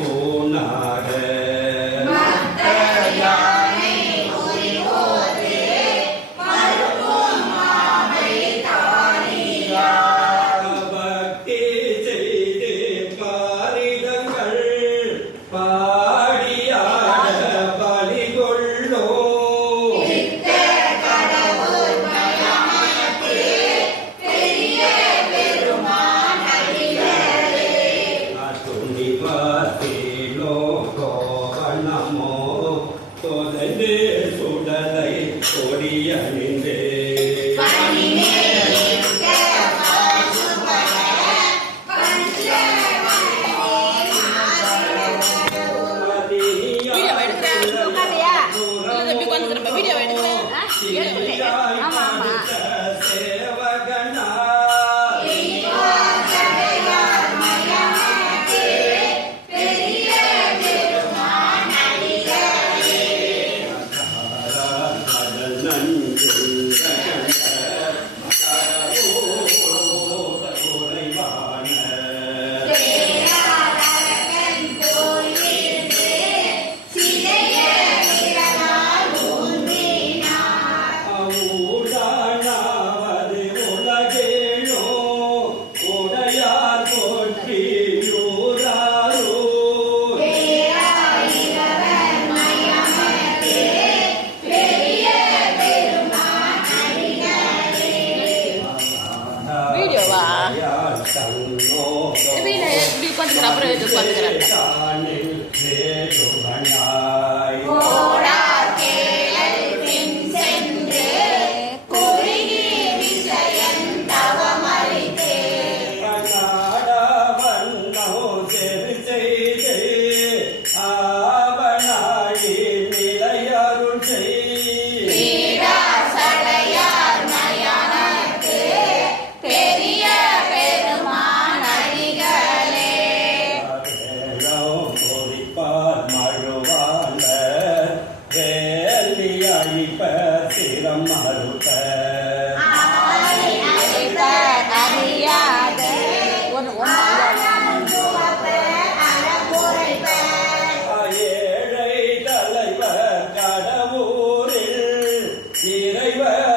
Kona defender. இப்படி உட்காந்துக்கிறேன் அப்புறம் உட்காந்துக்கிறேன் say இறைவர்